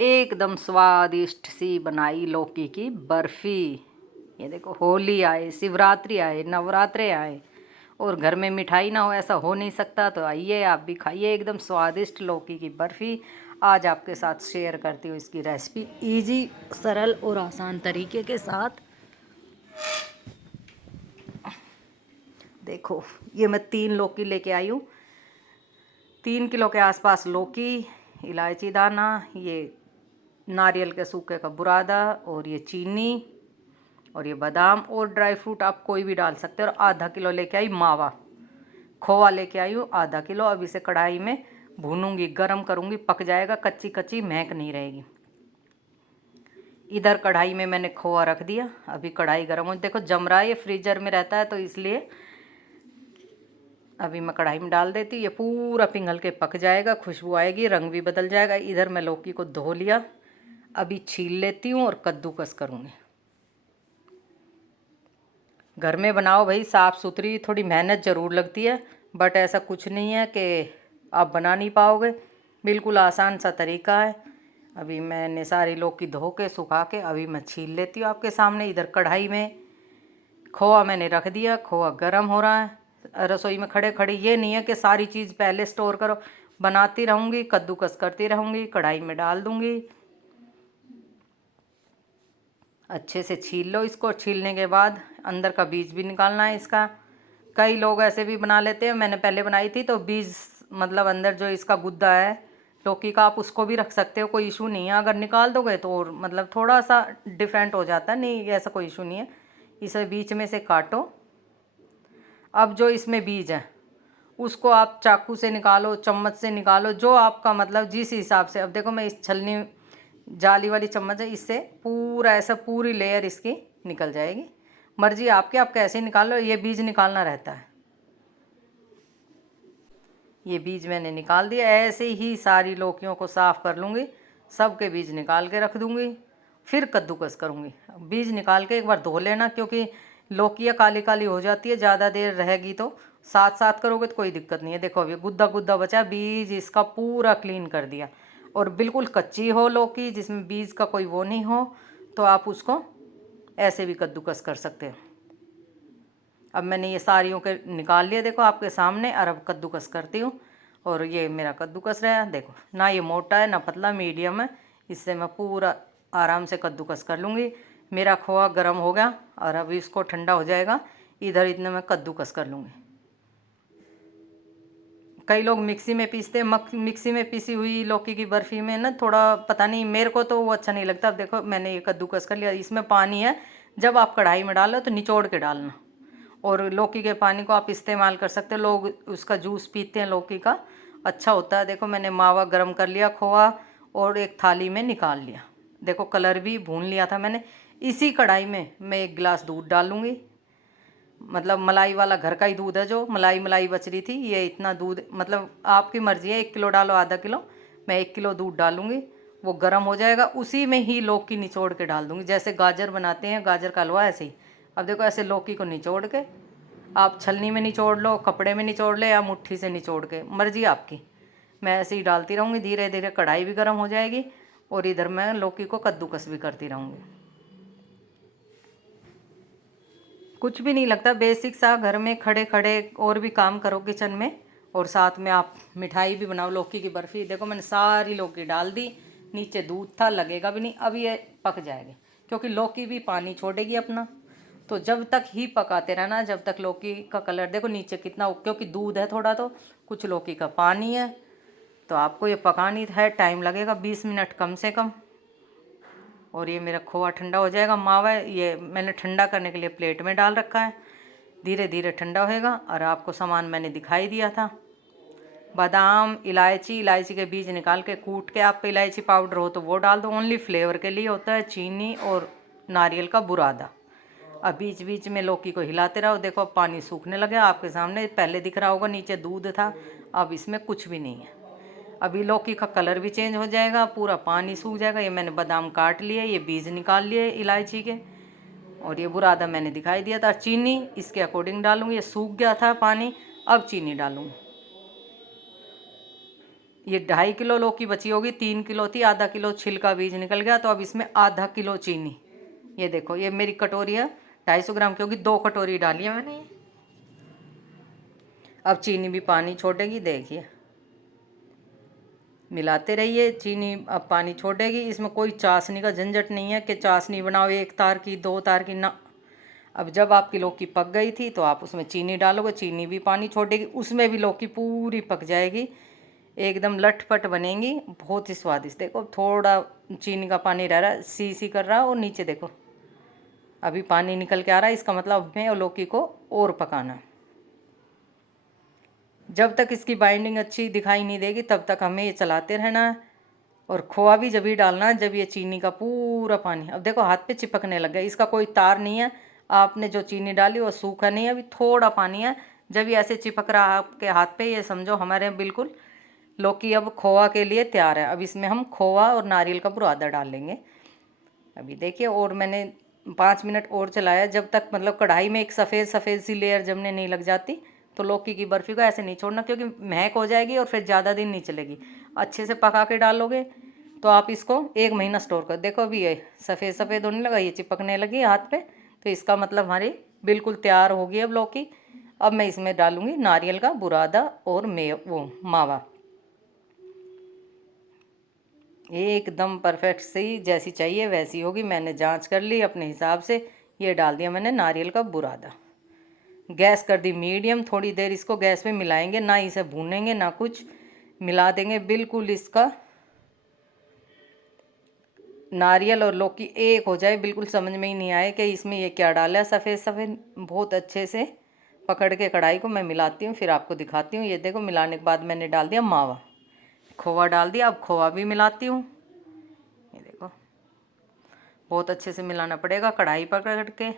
एकदम स्वादिष्ट सी बनाई लौकी की बर्फ़ी। ये देखो, होली आए, शिवरात्रि आए, नवरात्रे आए और घर में मिठाई ना हो ऐसा हो नहीं सकता। तो आइए आप भी खाइए एकदम स्वादिष्ट लौकी की बर्फ़ी। आज आपके साथ शेयर करती हूँ इसकी रेसिपी इजी, सरल और आसान तरीके के साथ। देखो, ये मैं 3 लौकी लेके आई हूँ। 3 किलो के आसपास लौकी, इलायची दाना, ये नारियल के सूखे का बुरादा और ये चीनी और ये बादाम और ड्राई फ्रूट आप कोई भी डाल सकते हो। और आधा किलो लेके आई मावा, खोवा लेके आई हूँ आधा किलो। अब इसे कढ़ाई में भूनूंगी, गरम करूँगी, पक जाएगा, कच्ची कच्ची महक नहीं रहेगी। इधर कढ़ाई में मैंने खोवा रख दिया, अभी कढ़ाई गर्म हो, देखो जम रहा है, ये फ्रीजर में रहता है तो इसलिए अभी मैं कढ़ाई में डाल देती हूँ। ये पूरा पिघल के पक जाएगा, खुशबू आएगी, रंग भी बदल जाएगा। इधर मैं लौकी को धो लिया, अभी छील लेती हूँ और कद्दूकस करूँगी। घर में बनाओ भाई, साफ़ सुथरी, थोड़ी मेहनत ज़रूर लगती है बट ऐसा कुछ नहीं है कि आप बना नहीं पाओगे। बिल्कुल आसान सा तरीका है। अभी मैंने सारी लौकी धो के सुखा के अभी मैं छील लेती हूँ आपके सामने। इधर कढ़ाई में खोआ मैंने रख दिया, खोआ गर्म हो रहा है। रसोई में खड़े खड़े ये नहीं है कि सारी चीज़ पहले स्टोर करो, बनाती रहूँगी, कद्दूकस करती रहूँगी, कढ़ाई में डाल दूँगी। अच्छे से छील लो इसको। छीलने के बाद अंदर का बीज भी निकालना है इसका। कई लोग ऐसे भी बना लेते हैं, मैंने पहले बनाई थी तो बीज मतलब अंदर जो इसका गुद्दा है लौकी का, आप उसको भी रख सकते हो, कोई इशू नहीं है। अगर निकाल दोगे तो मतलब थोड़ा सा डिफरेंट हो जाता है, नहीं ऐसा कोई इशू नहीं है। इसे बीच में से काटो। अब जो इसमें बीज है उसको आप चाकू से निकालो, चम्मच से निकालो, जो आपका मतलब जिस हिसाब से। अब देखो मैं इस छलनी जाली वाली चम्मच है, इससे पूरा ऐसा पूरी लेयर इसकी निकल जाएगी। मर्जी आपकी, आप कैसे निकालो, ये बीज निकालना रहता है। ये बीज मैंने निकाल दिया। ऐसे ही सारी लौकियों को साफ़ कर लूँगी, सबके बीज निकाल के रख दूँगी, फिर कद्दूकस करूँगी। बीज निकाल के एक बार धो लेना, क्योंकि लौकियाँ काली काली हो जाती है ज़्यादा देर रहेगी तो। साथ साथ करोगे तो कोई दिक्कत नहीं है। देखो अभी गुद्दा गुद्दा बचा, बीज इसका पूरा क्लीन कर दिया। और बिल्कुल कच्ची हो लौकी, जिसमें बीज का कोई वो नहीं हो, तो आप उसको ऐसे भी कद्दूकस कर सकते हो। अब मैंने ये सारियों के निकाल लिया, देखो आपके सामने। और अब कद्दूकस करती हूँ। और ये मेरा कद्दूकस रहा, देखो ना ये मोटा है ना पतला, मीडियम है। इससे मैं पूरा आराम से कद्दूकस कर लूँगी। मेरा खोआ गर्म हो गया और अभी इसको ठंडा हो जाएगा। इधर इतने मैं कद्दूकस कर लूँगी। कई लोग मिक्सी में पीसते हैं, मिक्सी में पीसी हुई लौकी की बर्फ़ी में ना थोड़ा पता नहीं, मेरे को तो वो अच्छा नहीं लगता। अब देखो मैंने ये कद्दूकस कर लिया, इसमें पानी है, जब आप कढ़ाई में डालो तो निचोड़ के डालना। और लौकी के पानी को आप इस्तेमाल कर सकते हो, लोग उसका जूस पीते हैं लौकी का, अच्छा होता है। देखो मैंने मावा गरम कर लिया, खोआ, और एक थाली में निकाल लिया। देखो कलर भी भून लिया था मैंने। इसी कढ़ाई में मैं 1 गिलास दूध डालूँगी, मतलब मलाई वाला घर का ही दूध है, जो मलाई मलाई बच रही थी। ये इतना दूध मतलब आपकी मर्ज़ी है, 1 किलो डालो आधा किलो, मैं 1 किलो दूध डालूँगी। वो गर्म हो जाएगा, उसी में ही लौकी निचोड़ के डाल दूँगी, जैसे गाजर बनाते हैं, गाजर का हलवा ऐसे ही। अब देखो ऐसे लौकी को निचोड़ के आप छलनी में निचोड़ लो, कपड़े में निचोड़ ले, या मुट्ठी से निचोड़ के, मर्ज़ी आपकी। मैं ऐसे ही डालती रहूँगी, धीरे धीरे कढ़ाई भी गर्म हो जाएगी और इधर मैं लौकी को कद्दूकस भी करती रहूँगी। कुछ भी नहीं लगता, बेसिक सा, घर में खड़े खड़े और भी काम करो किचन में, और साथ में आप मिठाई भी बनाओ लौकी की बर्फ़ी। देखो मैंने सारी लौकी डाल दी, नीचे दूध था, लगेगा भी नहीं। अब ये पक जाएगी, क्योंकि लौकी भी पानी छोड़ेगी अपना। तो जब तक ही पकाते रहना, जब तक लौकी का कलर, देखो नीचे कितना, क्योंकि दूध है थोड़ा, तो कुछ लौकी का पानी है, तो आपको ये पकानी है, टाइम लगेगा 20 मिनट कम से कम। और ये मेरा खोआ ठंडा हो जाएगा। मावा ये मैंने ठंडा करने के लिए प्लेट में डाल रखा है, धीरे धीरे ठंडा होएगा। और आपको सामान मैंने दिखाई दिया था, बादाम, इलायची, इलायची के बीज निकाल के कूट के, आप इलायची पाउडर हो तो वो डाल दो, ओनली फ्लेवर के लिए होता है। चीनी और नारियल का बुरादा। अब बीच बीच में लौकी को हिलाते रहो। देखो अब पानी सूखने लगा आपके सामने, पहले दिख रहा होगा नीचे दूध था, अब इसमें कुछ भी नहीं है। अभी लौकी का कलर भी चेंज हो जाएगा, पूरा पानी सूख जाएगा। ये मैंने बादाम काट लिए, ये बीज निकाल लिए इलायची के, और ये बुरादा मैंने दिखाई दिया था। चीनी इसके अकॉर्डिंग डालूंगी, ये सूख गया था पानी, अब चीनी डालूंगी। ये 2.5 किलो लौकी बची होगी, 3 किलो थी, आधा किलो छिलका बीज निकल गया, तो अब इसमें आधा किलो चीनी। ये देखो, ये मेरी कटोरी है 250 ग्राम की होगी, 2 कटोरी डाली है मैंने। अब चीनी भी पानी छोड़ेगी, देखिए मिलाते रहिए, चीनी अब पानी छोड़ेगी। इसमें कोई चाशनी का झंझट नहीं है कि चाशनी बनाओ 1 तार की 2 तार की, ना। अब जब आपकी लौकी पक गई थी तो आप उसमें चीनी डालोगे, चीनी भी पानी छोड़ेगी, उसमें भी लौकी पूरी पक जाएगी, एकदम लटपट बनेगी, बहुत ही स्वादिष्ट। देखो थोड़ा चीनी का पानी रह रहा है, सी सी कर रहा है, और नीचे देखो अभी पानी निकल के आ रहा है, इसका मतलब हमें लौकी को और पकाना। जब तक इसकी बाइंडिंग अच्छी दिखाई नहीं देगी तब तक हमें ये चलाते रहना है। और खोआ भी जब ही डालना है जब ये चीनी का पूरा पानी, अब देखो हाथ पे चिपकने लग गया, इसका कोई तार नहीं है, आपने जो चीनी डाली वो सूखा नहीं है, अभी थोड़ा पानी है। जब ये ऐसे चिपक रहा है आपके हाथ पे, ये समझो हमारे बिल्कुल लौकी अब खोआ के लिए तैयार है। अब इसमें हम खोआ और नारियल का बुरादा डाल लेंगे। अभी देखिए, और मैंने 5 मिनट और चलाया, जब तक मतलब कढ़ाई में एक सफ़ेद सफ़ेद सी लेयर जमने नहीं लग जाती। तो लौकी की बर्फ़ी को ऐसे नहीं छोड़ना, क्योंकि महक हो जाएगी और फिर ज़्यादा दिन नहीं चलेगी। अच्छे से पका के डालोगे तो आप इसको 1 महीना स्टोर कर। देखो अभी ये सफ़ेद सफ़ेद होने लगा, ये चिपकने लगी हाथ पे, तो इसका मतलब हमारी बिल्कुल तैयार होगी अब लौकी। अब मैं इसमें डालूँगी नारियल का बुरादा और वो मावा, एकदम परफेक्ट सी जैसी चाहिए वैसी होगी। मैंने जांच कर ली अपने हिसाब से, ये डाल दिया मैंने नारियल का बुरादा। गैस कर दी मीडियम, थोड़ी देर इसको गैस पे मिलाएंगे, ना इसे भूनेंगे ना कुछ, मिला देंगे बिल्कुल इसका नारियल और लौकी एक हो जाए, बिल्कुल समझ में ही नहीं आए कि इसमें ये क्या डाला है सफ़ेद सफ़ेद। बहुत अच्छे से पकड़ के कढ़ाई को मैं मिलाती हूँ, फिर आपको दिखाती हूँ। ये देखो मिलाने के बाद मैंने डाल दिया मावा, खोआ डाल दिया, अब खोआ भी मिलाती हूँ। ये देखो बहुत अच्छे से मिलाना पड़ेगा कढ़ाई पकड़ के,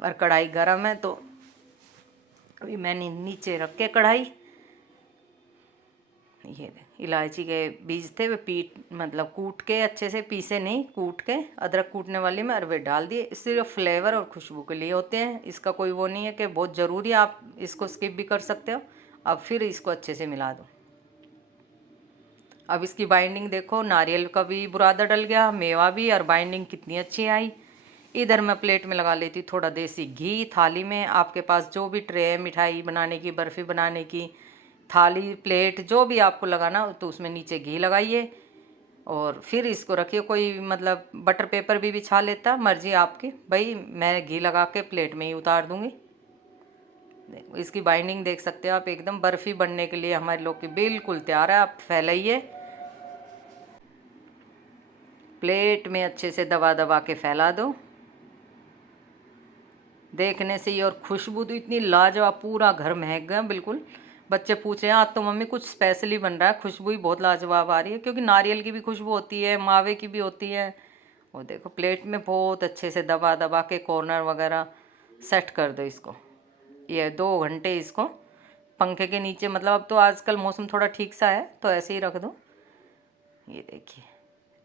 और कढ़ाई गर्म है तो अभी मैंने नीचे रख के कढ़ाई, ये इलायची के बीज थे वे मतलब कूट के, अच्छे से पीसे नहीं, कूट के, अदरक कूटने वाली में अरवे डाल दिए। सिर्फ फ्लेवर और खुशबू के लिए होते हैं, इसका कोई वो नहीं है कि बहुत ज़रूरी है, आप इसको स्किप भी कर सकते हो। अब फिर इसको अच्छे से मिला दो। अब इसकी बाइंडिंग देखो, नारियल का भी बुरादा डल गया, मेवा भी, और बाइंडिंग कितनी अच्छी आई। इधर मैं प्लेट में लगा लेती थोड़ा देसी घी, थाली में आपके पास जो भी ट्रे है मिठाई बनाने की, बर्फ़ी बनाने की, थाली प्लेट जो भी आपको लगाना तो उसमें नीचे घी लगाइए, और फिर इसको रखिए। कोई मतलब बटर पेपर भी बिछा लेता, मर्जी आपकी, भाई मैं घी लगा के प्लेट में ही उतार दूँगी। देखो इसकी बाइंडिंग देख सकते हो आप, एकदम बर्फ़ी बनने के लिए हमारे लोग की बिल्कुल तैयार है। आप फैलाइए प्लेट में, अच्छे से दबा दबा के फैला दो। देखने से ही, और खुशबू तो इतनी लाजवाब, पूरा घर महक गया बिल्कुल। बच्चे पूछ रहे हैं आज तो मम्मी कुछ स्पेशली बन रहा है, खुशबू ही बहुत लाजवाब आ रही है, क्योंकि नारियल की भी खुशबू होती है, मावे की भी होती है। वो देखो प्लेट में बहुत अच्छे से दबा दबा के कॉर्नर वगैरह सेट कर दो इसको। ये 2 घंटे इसको पंखे के नीचे, मतलब अब तो आजकल मौसम थोड़ा ठीक सा है तो ऐसे ही रख दो। ये देखिए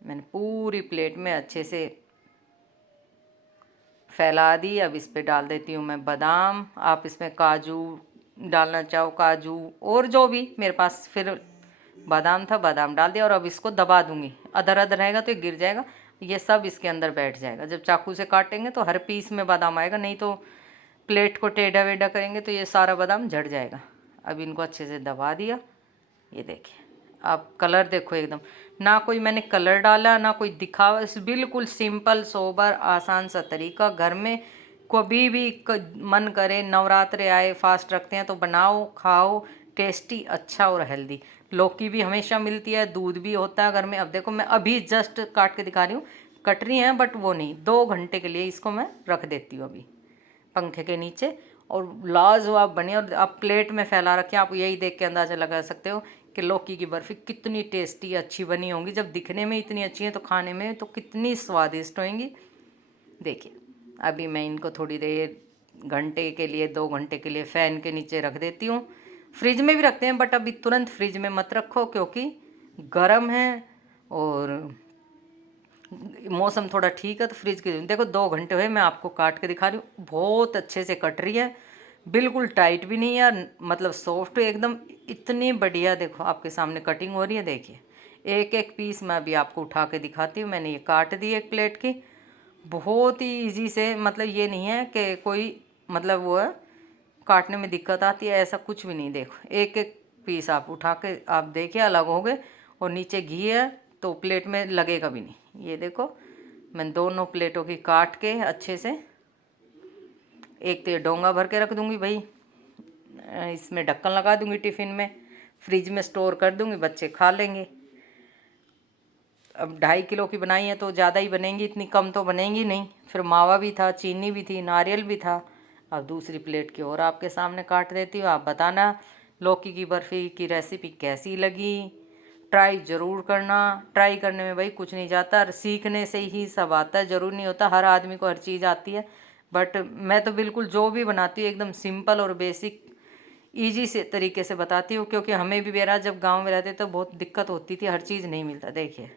मैंने पूरी प्लेट में अच्छे से फैला दी। अब इस पे डाल देती हूँ मैं बादाम, आप इसमें काजू डालना चाहो काजू, और जो भी मेरे पास फिर बादाम था बादाम डाल दिया। और अब इसको दबा दूंगी, अदर अदर रहेगा तो ये गिर जाएगा, ये सब इसके अंदर बैठ जाएगा। जब चाकू से काटेंगे तो हर पीस में बादाम आएगा, नहीं तो प्लेट को टेढ़ा वेढ़ा करेंगे तो ये सारा बादाम झड़ जाएगा। अब इनको अच्छे से दबा दिया। ये देखिए आप कलर देखो, एकदम ना कोई मैंने कलर डाला ना कोई दिखावा, बिल्कुल सिंपल सोबर आसान सा तरीका। घर में कभी भी मन करे, नवरात्रे आए, फास्ट रखते हैं तो बनाओ खाओ, टेस्टी अच्छा और हेल्दी। लौकी भी हमेशा मिलती है, दूध भी होता है घर में। अब देखो मैं अभी जस्ट काट के दिखा रही हूँ, कट रही हैं बट वो नहीं, 2 घंटे के लिए इसको मैं रख देती हूँ अभी पंखे के नीचे, और लाजवाब बनी। और आप प्लेट में फैला रखें, आप यही देख के अंदाज़ा लगा सकते हो कि लौकी की बर्फ़ी कितनी टेस्टी अच्छी बनी होंगी। जब दिखने में इतनी अच्छी है तो खाने में तो कितनी स्वादिष्ट होंगी। देखिए अभी मैं इनको थोड़ी देर, घंटे के लिए 2 घंटे के लिए फ़ैन के नीचे रख देती हूँ। फ्रिज में भी रखते हैं बट अभी तुरंत फ्रिज में मत रखो, क्योंकि गर्म है और मौसम थोड़ा ठीक है तो फ्रिज के। देखो 2 घंटे हुए, मैं आपको काट के दिखा रही हूँ, बहुत अच्छे से कट रही है, बिल्कुल टाइट भी नहीं है, मतलब सॉफ्ट एकदम इतनी बढ़िया। देखो आपके सामने कटिंग हो रही है, देखिए एक एक पीस मैं अभी आपको उठा के दिखाती हूँ। मैंने ये काट दी एक प्लेट की, बहुत ही इजी से, मतलब ये नहीं है कि कोई मतलब वो है काटने में दिक्कत आती है, ऐसा कुछ भी नहीं। देखो एक एक पीस आप उठा के आप देखिए, अलग हो गए, और नीचे घी है तो प्लेट में लगेगा भी नहीं। ये देखो मैं दोनों प्लेटों की काट के अच्छे से, एक तो ये डोंगा भर के रख दूँगी भाई, इसमें ढक्कन लगा दूँगी, टिफ़िन में फ्रिज में स्टोर कर दूँगी, बच्चे खा लेंगे। अब 2.5 किलो की बनाई है तो ज़्यादा ही बनेंगी, इतनी कम तो बनेंगी नहीं। फिर मावा भी था, चीनी भी थी, नारियल भी था। अब दूसरी प्लेट की और आपके सामने काट देती हूँ। आप बताना लौकी की बर्फ़ी की रेसिपी कैसी लगी, ट्राई ज़रूर करना। ट्राई करने में भाई कुछ नहीं जाता, सीखने से ही सब आता है, ज़रूर नहीं होता हर आदमी को हर चीज़ आती है। बट मैं तो बिल्कुल जो भी बनाती हूँ एकदम सिंपल और बेसिक ईजी से तरीके से बताती हूँ, क्योंकि हमें भी मेरा जब गांव में रहते तो बहुत दिक्कत होती थी, हर चीज़ नहीं मिलता। देखिए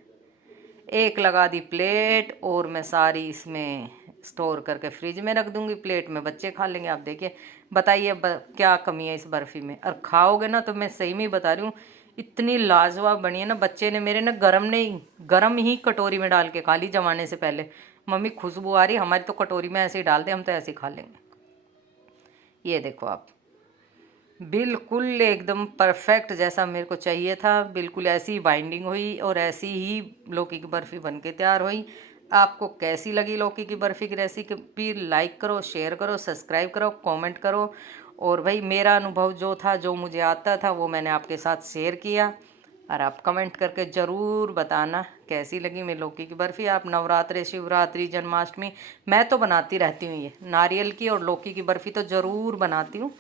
एक लगा दी प्लेट, और मैं सारी इसमें स्टोर करके फ्रिज में रख दूंगी, प्लेट में बच्चे खा लेंगे। आप देखिए बताइए क्या कमी है इस बर्फ़ी में, और खाओगे ना तो मैं सही में बता रही हूँ इतनी लाजवाब बनी है ना। बच्चे ने मेरे ना गरम ही कटोरी में डाल के खा ली जमाने से पहले। मम्मी खुशबू आ रही, हमारी तो कटोरी में ऐसे ही डाल दे, हम तो ऐसे ही खा लेंगे। ये देखो आप, बिल्कुल एकदम परफेक्ट जैसा मेरे को चाहिए था, बिल्कुल ऐसी ही बाइंडिंग हुई और ऐसी ही लौकी की बर्फ़ी बन के तैयार हुई। आपको कैसी लगी लौकी की बर्फ़ी की रेसिपी? लाइक करो, शेयर करो, सब्सक्राइब करो, कमेंट करो। और भाई मेरा अनुभव जो था, जो मुझे आता था, वो मैंने आपके साथ शेयर किया। और आप कमेंट करके ज़रूर बताना कैसी लगी मेरी लौकी की बर्फ़ी। आप नवरात्रि, शिवरात्रि, जन्माष्टमी, मैं तो बनाती रहती हूँ ये नारियल की और लौकी की बर्फ़ी तो ज़रूर बनाती हूँ।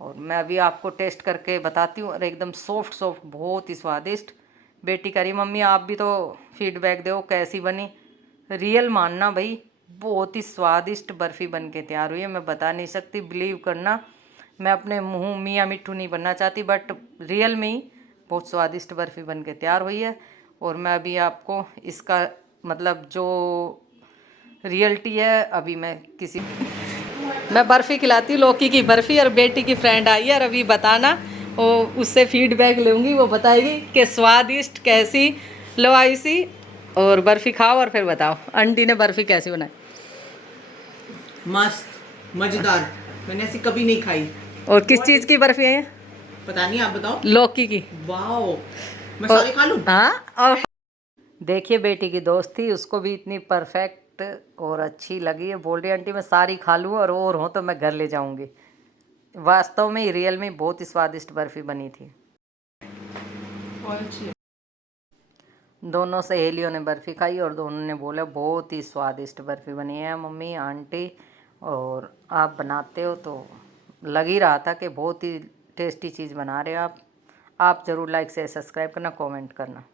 और मैं अभी आपको टेस्ट करके बताती हूँ, और एकदम सॉफ्ट सॉफ्ट, बहुत ही स्वादिष्ट। बेटी कह रही मम्मी आप भी तो फीडबैक दो कैसी बनी। रियल मानना भाई, बहुत ही स्वादिष्ट बर्फ़ी बन के तैयार हुई है, मैं बता नहीं सकती, बिलीव करना। मैं अपने मुँह मियाँ मिट्ठू नहीं बनना चाहती, बट रियल में ही बहुत स्वादिष्ट बर्फ़ी बन के तैयार हुई है। और मैं अभी आपको इसका मतलब जो रियलिटी है, अभी मैं बर्फ़ी खिलाती हूँ, लौकी की बर्फ़ी, और बेटी की फ्रेंड आई है और अभी बताना, वो उससे फीडबैक लूँगी, वो बताएगी कि स्वादिष्ट कैसी लो आई सी। और बर्फ़ी खाओ और फिर बताओ आंटी ने बर्फ़ी कैसी बनाई। मस्त मजेदार, मैंने ऐसी कभी नहीं खाई। और किस चीज़ की बर्फ़ी है? पता नहीं, आप बताओ। लौकी की। वाओ, मैं और सारे खा लूं? हाँ, और देखिए बेटी की दोस्त थी, उसको भी इतनी परफेक्ट और अच्छी लगी है, बोल रही आंटी मैं सारी खा लूँ और हो तो मैं घर ले जाऊँगी। वास्तव में रियल में बहुत ही स्वादिष्ट बर्फ़ी बनी थी। और अच्छी है। दोनों सहेलियों ने बर्फ़ी खाई और दोनों ने बोला बहुत ही स्वादिष्ट बर्फ़ी बनी है मम्मी, आंटी। और आप बनाते हो तो लग ही रहा था कि बहुत ही टेस्टी चीज़ बना रहे हो आप। ज़रूर लाइक से सब्सक्राइब करना, कमेंट करना।